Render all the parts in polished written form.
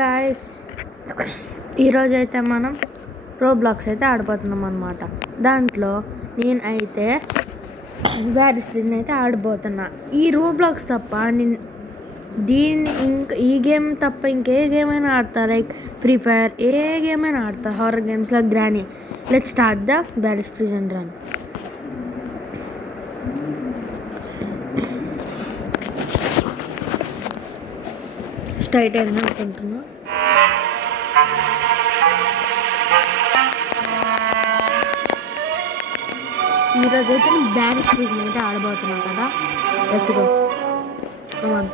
Guys ఈరోజు అయితే మనం రోబ్లాక్స్ అయితే ఆడిపోతున్నాం అనమాట. దాంట్లో నేను అయితే బ్యారిస్ ప్రిజన్ అయితే ఆడిపోతున్నా. ఈ రోబ్లాక్స్ తప్ప నేను ఇంకా ఈ గేమ్ తప్ప ఇంకే గేమ్ అయినా ఆడతా, లైక్ ఫ్రీ ఫైర్, ఏ గేమ్ అయినా ఆడతా. Horror games like Granny. Let's start the Barry's prison run. Straight అయింది అనుకుంటున్నా. ఈరోజు అయితే నేను బ్యారిస్ ప్రిజన్ అయితే ఆడబోతున్నాను కదా. Let's go. Come on.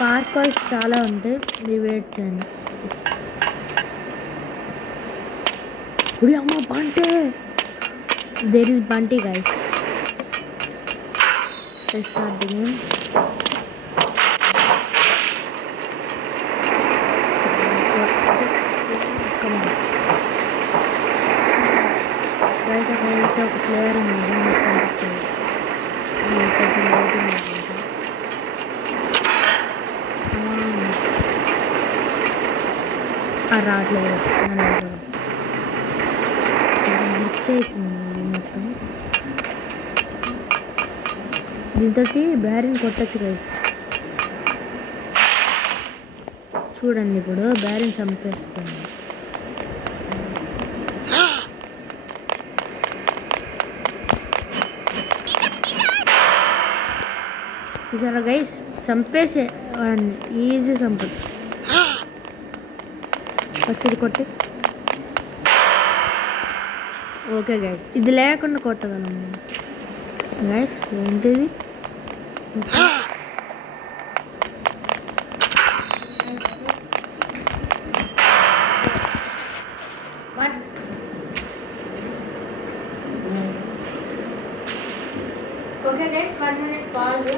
Parkours చాలా ఉంటాయి, మీరు వెయిట్ చేయండి. ఉడి అమ్మ బంటే, there is Bunty guys. Start the game. Guys అక్కడైతే ఒక ప్లేయర్ ఉన్నారు, కొంచెం వెయిటింగ్ రావట్లేదు. అవుతుంది మొత్తం. దీంతో బ్యారీని కొట్టచ్చు గైస్. చూడండి, ఇప్పుడు బ్యారీని చంపేస్తాను. చూసారా గైస్, చంపేసే వాడిని ఈజీ చంపచ్చు. ఫస్ట్ ఇది కొట్టి. ఓకే గైస్, ఇది లేకుండా కొట్టగలం గైస్. ఏంటిది? Okay guys, 1 minute pause.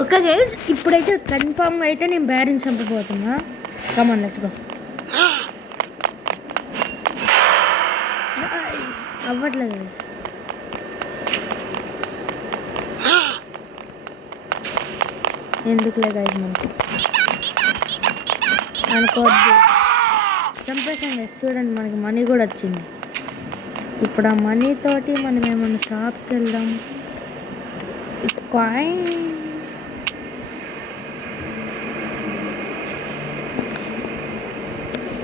Okay guys, ఇప్పుడైతే కన్ఫామ్గా అయితే నేను బ్యారీని చంపబోతున్నా. Come on, let's go. అవ్వట్లేదు గైస్. ఎందుకులే గైస్, మనకి అనుకోవద్దు. చంపేసాం గైస్. చూడండి, మనకి మనీ కూడా వచ్చింది. ఇప్పుడు ఆ మనీ తోటి మనం ఏమన్నా షాప్కి వెళ్దాం. కాయిన్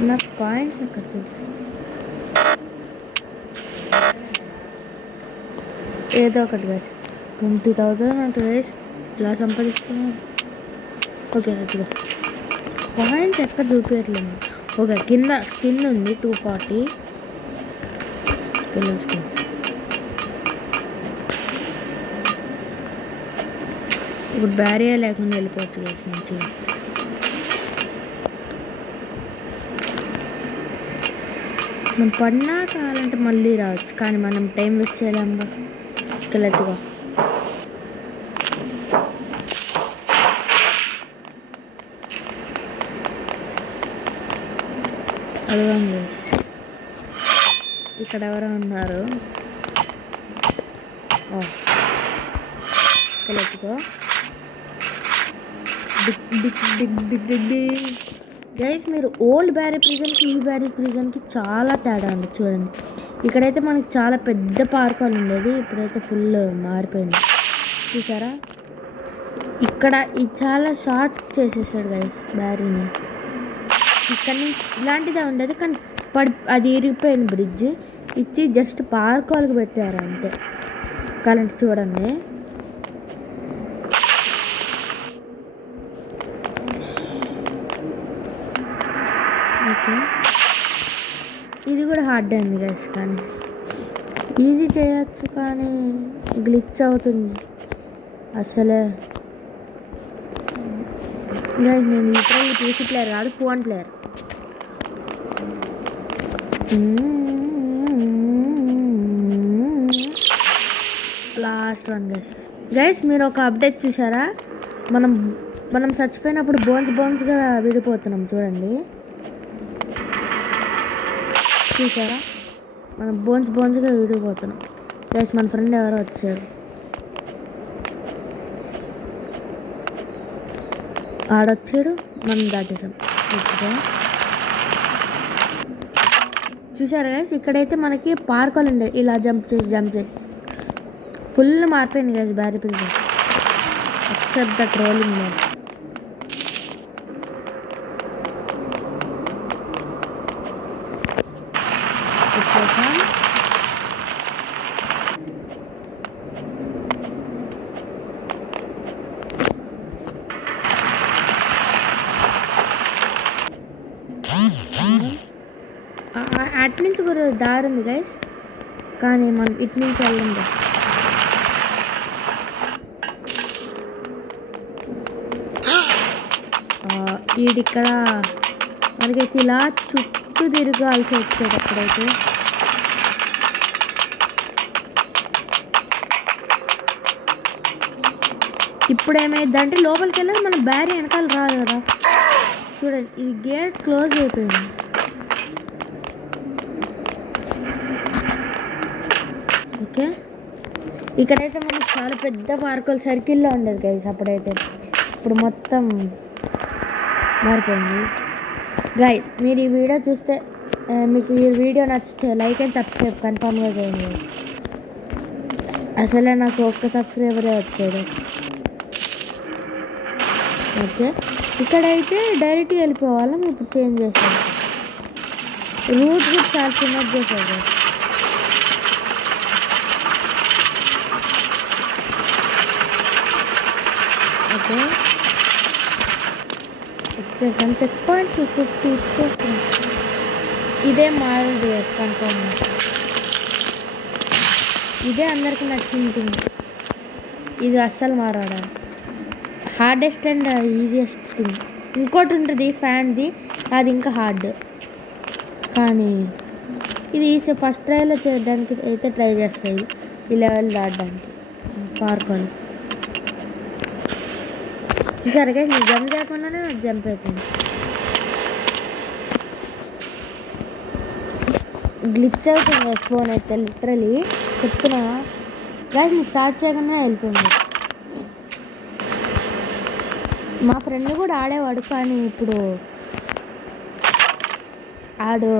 నాకు కాయిన్స్ ఎక్కడ చూపిస్తుంది? ఏదో ఒకటి గైస్. 20,000 అంటే గైస్ ఇలా సంపాదిస్తున్నాను. Okay let's go. కాయిన్స్ ఎక్కడ చూపించట్లేదు. ఓకే, కింద ఉంది 240. Let's go. ఇప్పుడు బ్యారియర్ లేకుండా వెళ్ళిపోవచ్చు గైస్ మంచిగా. మనం పడినా కావాలంటే మళ్ళీ రావచ్చు, కానీ మనం టైం వేస్ట్ చేయలేముగా. Let's go. అడగం గైస్, ఇక్కడ ఎవరో ఉన్నారు. Let's go. గైస్, మీరు ఓల్డ్ బ్యారీ ప్రిజన్కి ఈ బ్యారీ ప్రిజన్కి చాలా తేడా ఉంది. చూడండి, ఇక్కడైతే మనకి చాలా పెద్ద పార్కాలు ఉండేది, ఇప్పుడైతే ఫుల్ మారిపోయింది. చూసారా, ఇక్కడ ఇది చాలా షార్ట్ చేసేసాడు గైస్ బ్యారీని. ఇక్కడ నుంచి ఇలాంటిదే ఉండేది, కానీ అది ఇరిగిపోయిన బ్రిడ్జ్ ఇచ్చి జస్ట్ పార్కాలకు పెట్టారు అంతే. కాలంటే చూడండి. ఓకే, ఇది కూడా హార్డ్ అయింది గైస్, కానీ ఈజీ చేయొచ్చు, కానీ గ్లిచ్ అవుతుంది అసలే. గైస్, నేను లిటరల్లీ పీసీ ప్లేయర్ కాదు, phone player. Last one guy's. మీరు ఒక అప్డేట్ చూసారా? మనం మనం చచ్చిపోయినప్పుడు బోన్స్గా విడిపోతున్నాం చూడండి. చూసారా, మనం బోన్స్గా విడిపోతున్నాం గైస్. మన ఫ్రెండ్ ఎవరో వచ్చారు. ఆడొచ్చాడు, మనం దాటేసాం. చూసారు గైస్, ఇక్కడైతే మనకి పార్కులు ఉండే ఇలా జంప్ చేసి ఫుల్ మారిపోయింది guys Barry prison except the trolling mode. వచ్చేసాం. అటు నుంచి కూడా దారి ఉంది గైస్, కానీ మనం ఇటు నుంచి వెళ్ళండి. ఈడిక్కడ మనకైతే ఇలా చుట్టూ తిరగాల్సి వచ్చేటప్పుడైతే ఇప్పుడు ఏమైందంటే లోపలికి వెళ్ళాలి, మన బ్యారీ వెనకాల రాదు కదా. చూడండి, ఈ గేట్ క్లోజ్ అయిపోయింది. ఓకే, ఇక్కడైతే మనకి చాలా పెద్ద పార్కులు సర్కిల్లో ఉండేది గైస్ అప్పుడైతే. ఇప్పుడు మొత్తం మారిపోయింది. గైస్ మీరు ఈ వీడియో చూస్తే, మీకు ఈ వీడియో నచ్చితే లైక్ అండ్ సబ్స్క్రైబ్ కన్ఫర్మ్గా చేయండి గైస్. అసలే నాకు ఒక్క సబ్స్క్రైబరే వచ్చాడు. ఓకే, ఇక్కడైతే డైరెక్ట్గా వెళ్ళిపోవాలం. ఇప్పుడు చేంజ్ చేశాను, రూట్ కూడా చాలా చిన్నది చేశారు గైస్. ఓకే, వచ్చేసాను. చెక్ పాయింట్ 50 ఇచ్చేసాను. ఇదే మారదు కన్ఫర్మ్, ఇదే అందరికి నచ్చింది థింగ్. ఇది అస్సలు మారాడు. Hardest and easiest thing. ఇంకోటి ఉంటుంది ఫ్యాన్ది, అది ఇంకా హార్డ్, కానీ ఇది ఈజీ. ఫస్ట్ ట్రైలో చేయడానికి అయితే ట్రై చేస్తాయి ఈ లెవెల్ దాటడానికి పార్కొని. చూసారు కదా, నేను జంప్ చేయకుండానే నాకు జంప్ అయిపోయింది. గ్లిచ్ అవుతుంది ఫోన్ అయితే లిటరలీ చెప్తున్నా గాయస్. నేను స్టార్ట్ చేయకుండా వెళ్ళిపోయింది. మా ఫ్రెండ్ కూడా ఆడేవాడు, కానీ ఇప్పుడు ఆడు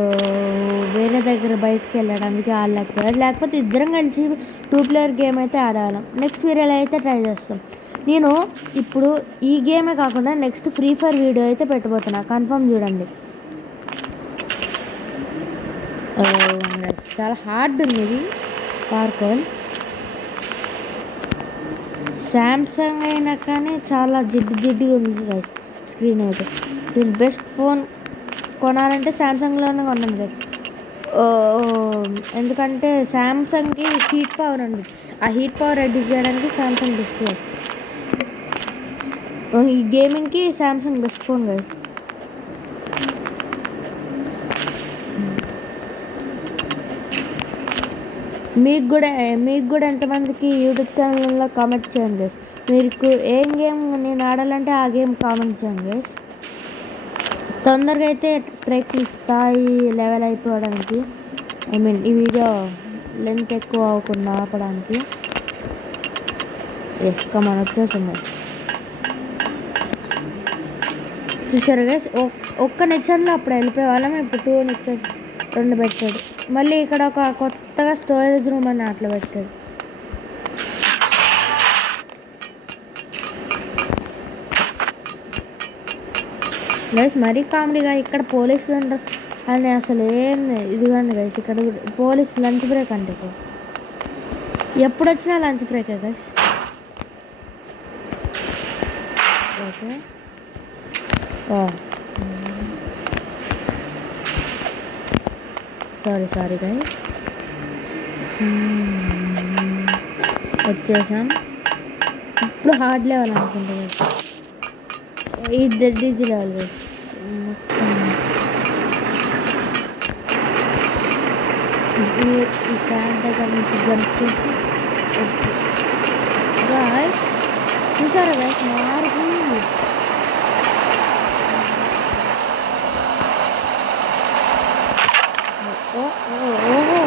వేరే దగ్గర బయటకు వెళ్ళాడు, అందుకే ఆడలేకపోయాడు. లేకపోతే ఇద్దరం కలిసి 2 ప్లేయర్ గేమ్ అయితే ఆడేవాళ్ళం. నెక్స్ట్ వీడియోలో అయితే ట్రై చేస్తాం. నేను ఇప్పుడు ఈ గేమే కాకుండా నెక్స్ట్ ఫ్రీ ఫైర్ వీడియో అయితే పెట్టబోతున్నా, కన్ఫర్మ్ చూడండి. చాలా హార్డ్ ఉంది ఇది పార్కోన్. శాంసంగ్ అయినా కానీ చాలా జిడ్డుగా ఉంది గైస్ స్క్రీన్ అయితే. దీని బెస్ట్ ఫోన్ కొనాలంటే శాంసంగ్లోనే కొన్నాను గైస్. ఎందుకంటే శాంసంగ్కి హీట్ పవర్ ఉంది, ఆ హీట్ పవర్ రెడ్యూస్ చేయడానికి శాంసంగ్ బెస్ట్ గైస్. ఈ గేమింగ్కి శాంసంగ్ బెస్ట్ ఫోన్ గైస్. మీకు కూడా ఎంతమందికి యూట్యూబ్ ఛానల్లో కామెంట్ చేయండి గైస్. మీకు ఏం గేమ్ నేను ఆడాలంటే ఆ గేమ్ కామెంట్ చేయండి గైస్. తొందరగా అయితే ప్రయత్నిస్తాయి లెవెల్ అయిపోవడానికి. ఐ మీన్ ఈ వీడియో లెంత్ ఎక్కువ అవ్వకుండా ఆపడానికి. ఎస్ కమాన్ వచ్చేసాం గైస్. చూసారు గైస్, ఒక్క నిచ్చెనలో అప్పుడు వెళ్ళిపోయే వాళ్ళం, ఇప్పుడు 2 నిచ్చెన 2 పెట్టాడు. మళ్ళీ ఇక్కడ ఒక కొత్తగా స్టోరేజ్ రూమ్ అని అట్లా పెట్టాడు. గైస్ మరీ కామెడీగా ఇక్కడ పోలీసులు ఉంటారు అని అసలు ఏం ఇదిగోండి గైస్. ఇక్కడ పోలీస్ లంచ్ బ్రేక్ అంటే ఎప్పుడు వచ్చినా లంచ్ బ్రేకే గైస్. Okay, sorry guys. వచ్చేసాం. ఇప్పుడు హార్డ్ లెవెల్ అనుకుంటా గైస్. ఈ డీజీ లెవెల్ గైస్. ఈ ఫ్యాన్ దగ్గర నుంచి జంప్ చేసి గాయస్ చూసారా గైస్ మారుతుంది. ఓహో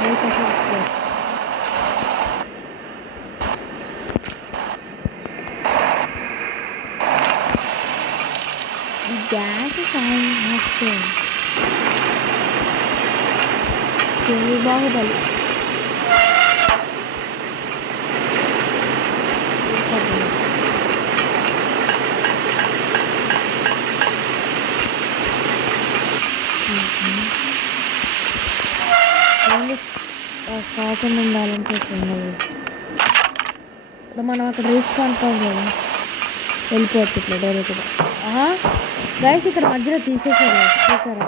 నైస్ ఎఫెక్ట్ గైస్. ఈ గ్యాస్ బాహుబలి కాకుండా ఉండాలంటే ఇప్పుడు మనం అక్కడ రిస్క్ అనుకోం కదా, వెళ్ళిపోవచ్చు ఇట్లా డైరెక్ట్గా. గైస్ ఇక్కడ మధ్యలో తీసేసారు చూసారా,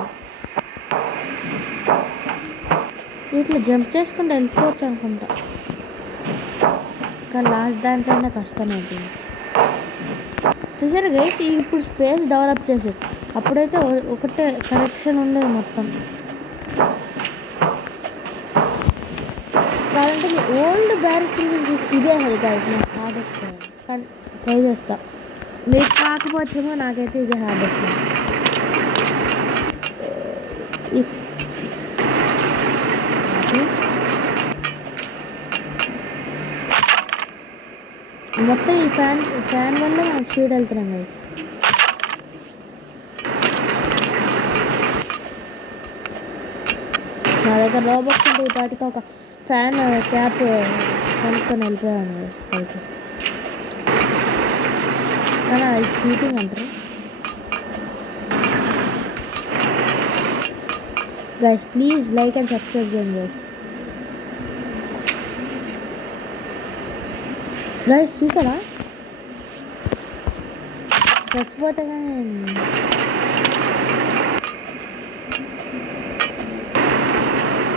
ఇట్లా జంప్ చేసుకుంటూ వెళ్ళిపోవచ్చు అనుకుంటా, కానీ లాస్ట్ దానికన్నా కష్టం అవుతుంది. చూసారా గైస్ ఇప్పుడు స్పేస్ డెవలప్ చేసారు, అప్పుడైతే ఒకటే కనెక్షన్ ఉండేది మొత్తం. కాదంటే ఓల్డ్ బ్యారిస్ ప్రిజన్ చూసి ఇదే అది గైస్ నాకు హార్డెస్ట్, కానీ ట్రై చేస్తా, మీకు కాకపోవచ్చేమో, నాకైతే ఇదే హార్డెస్ట్. మొత్తం ఈ ఫ్యాన్ వల్ల మనం షూట్ వెళ్తున్నాం గైస్. నా దగ్గర రోబోట్స్ ఉంటే వాటితో ఒక ఫ్యాన్ క్యాప్ కొనుక్కొని వెళ్ళిపోయాను గైస్ పైకి, కానీ అది చీటింగ్ అంటారు guys. Please like and subscribe చేయండి గైస్. గైస్ చూసారా చచ్చిపోతే కానీ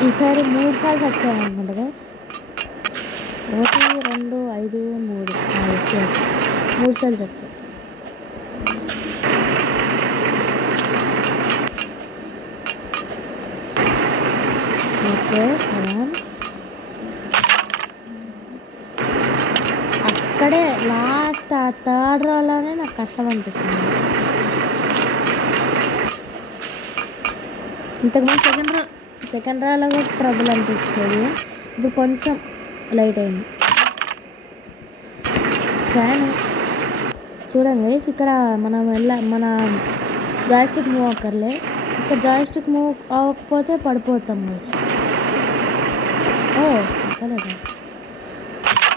ఈసారి 3 సార్లు వచ్చాను అనుకుంటా గైస్. 1 2 5 3 3 సార్లు వచ్చాయి. ఓకే అక్కడే లాస్ట్ ఆ థర్డ్ రోలోనే నాకు కష్టం అనిపిస్తుంది. ఇంతకుముందు సెకండ్ రోలో కూడా ట్రబుల్ అనిపిస్తుంది, ఇప్పుడు కొంచెం లైట్ అయింది. ఫ్యాన్ చూడండి ఇక్కడ మన జాయిస్టిక్ మూవ్ అక్కర్లే, ఇక్కడ జాయిస్టిక్ మూవ్ అవ్వకపోతే పడిపోతాం గైస్. అక్కలేదా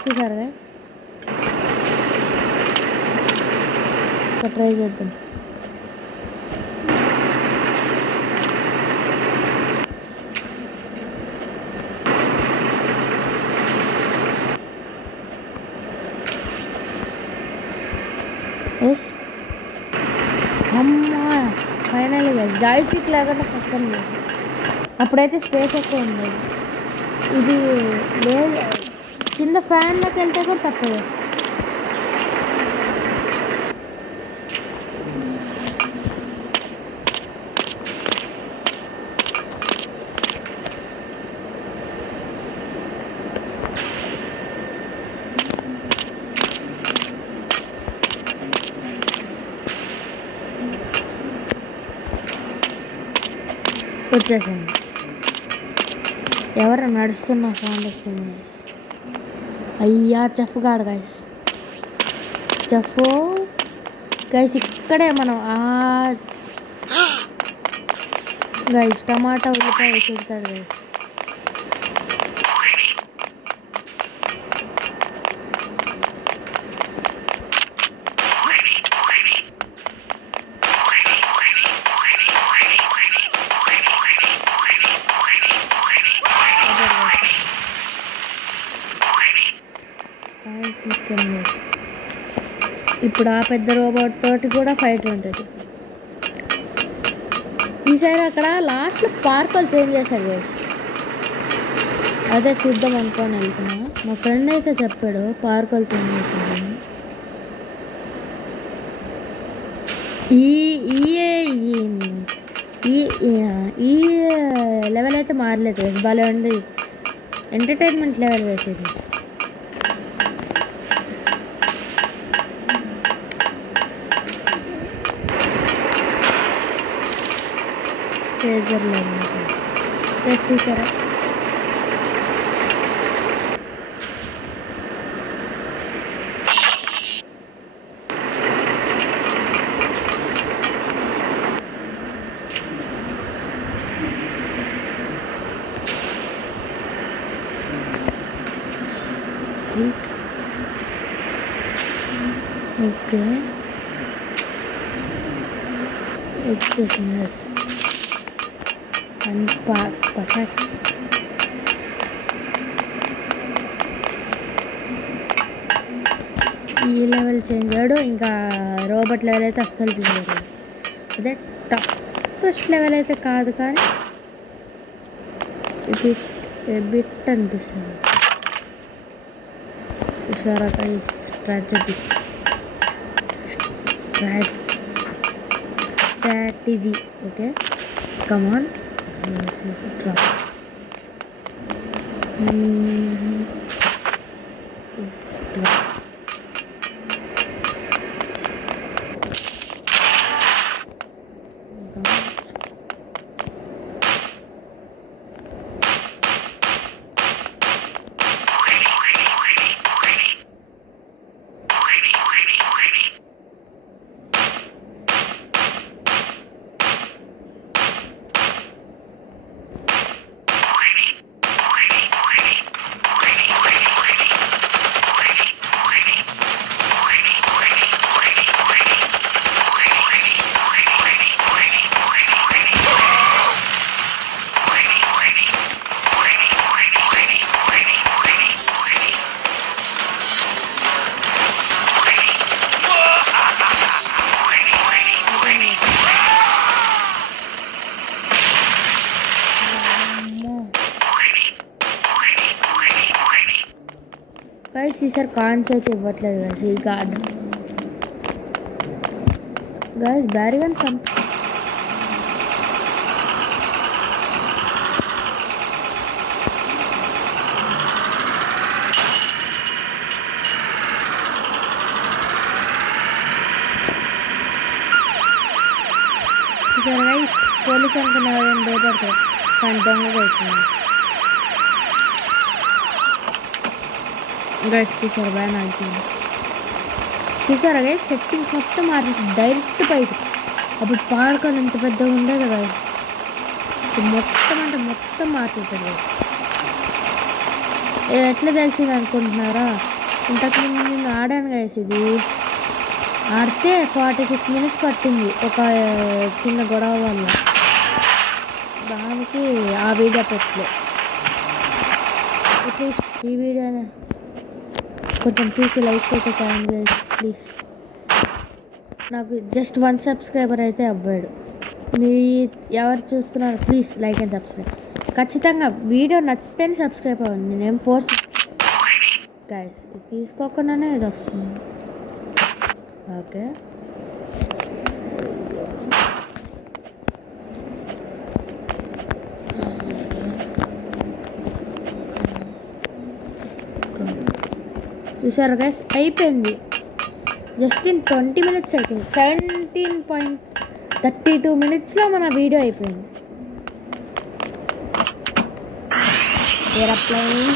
చూసారు గైస్, ట్రై చేద్దాం. అమ్మా ఫైనల్లీ గైస్ జాయిస్టిక్ లేకుండా కష్టం లేదు, అప్పుడైతే స్పేస్ ఎక్కువ ఉండేది. ఇది లేదు కింద ఫ్యాన్లోకి వెళ్తే కూడా తప్పదు. వచ్చేసింది ఎవరు నడుస్తున్న సౌండ్ వస్తుంది గైస్. అయ్యా చెఫ్ గాడు గైస్, చెఫ్ గైస్ ఇక్కడే మనం గైస్ టమాటా ఉల్లిపాయ వేసి పెడతాడు గైస్. ఇప్పుడు ఆ పెద్ద రోబోట్ తోటి కూడా ఫైట్ ఉంటుంది. ఈసారి అక్కడ లాస్ట్లో పార్కులు చేంజ్ చేశారు గైస్, అదే చూద్దాం అనుకొని వెళ్తున్నా. మా ఫ్రెండ్ అయితే చెప్పాడు పార్కులు చేంజ్ చేశారని. ఈ లెవెల్ అయితే మారలేదు గైస్, భలే ఉంది ఎంటర్టైన్మెంట్ లెవెల్ వేసేది. లేజర్లో ప్లస్ చూసారా ఓకే వచ్చేసింది అండ్ పసాక్ ఈ లెవెల్ చేంజ్ అయ్యాడు. ఇంకా రోబోట్ లెవెల్ అయితే అస్సలు చేంజ్ అయ్యాడు. అదే టఫెస్ట్ లెవెల్ అయితే కాదు కానీ బిట్ అనిపిస్తుంది. చూసారా guys strategy okay come on drop guys ఈసారి కాయిన్స్ అయితే ఇవ్వట్లేదు గైస్ ఈ కార్డ్ గైస్ బ్యారిగన్ సమ్ చూసారు గైస్ పోలీస్ అనుకున్న వాళ్ళని భయపడతారు కానీ దొంగగా అవుతుంది గైస్. చూసారు బాగా ఆడుతుంది చూసారా గైస్ సెట్టింగ్స్ మొత్తం మార్చేసి డైరెక్ట్ పైకి అప్పుడు పాడుకొని ఎంత పెద్దగా ఉండేది గైస్ మొత్తం అంటే మొత్తం మార్చేసాడు గైస్. ఎట్లా తెలిసింది అనుకుంటున్నారా ఇంతకుముందు నేను ఆడాను గైస్ ఇది ఆడితే 46 minutes పట్టింది ఒక చిన్న గొడవ వల్ల దానికి ఆ వీడియో పెట్టలే. అట్లీస్ట్ ఈ వీడియో కొంచెం చూసి లైక్స్ అయితే కాయం గైస్ ప్లీజ్. నాకు జస్ట్ 1 subscriber అయితే అవ్వాడు. మీ ఎవరు చూస్తున్నారు ప్లీజ్ లైక్ అండ్ సబ్స్క్రైబ్. ఖచ్చితంగా వీడియో నచ్చితేనే సబ్స్క్రైబ్ అవ్వండి. నేనేం ఫోర్స్ గైస్ తీసుకోకుండానే ఇది వస్తుంది. ఓకే చూసారు గైస్ అయిపోయింది జస్ట్ ఇన్ 20 minutes అయిపోయింది. 17.32 minutesలో మన వీడియో అయిపోయింది. ఏరోప్లేన్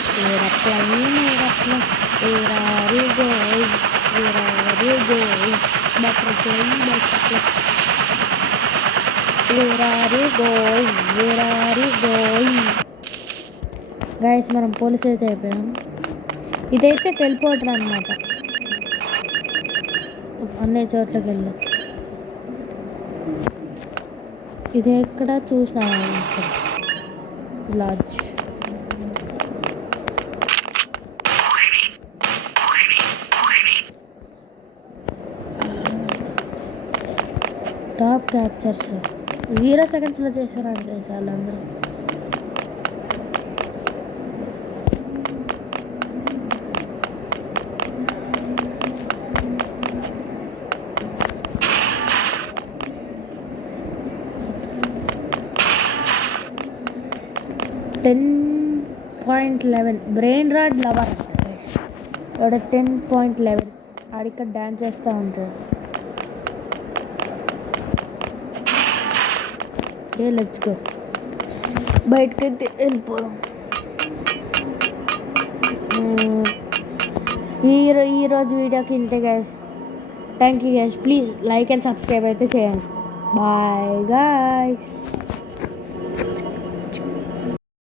గైస్ మనం పోలీస్ అయితే అయిపోయాం. ఇదైతే టెలిపోర్టర్ అనమాట అన్ని చోట్లకి వెళ్ళచ్చు. ఇది ఎక్కడ చూసినా లాడ్జ్ టాప్ క్యాప్చర్స్ 0 secondsలో చేశారండి గైస్ వాళ్ళందరూ. .11 బ్రెయిన్ రాడ్ లవర్ ఇక్కడ 10.11 ఆడిక్కడ డ్యాన్స్ చేస్తూ ఉంటాడు. Okay let's go. బయటకైతే వెళ్ళిపోదాం. ఈరోజు వీడియోకి ఇంతే guys. Thank you guys. Please like and subscribe అయితే చేయండి. Bye guys.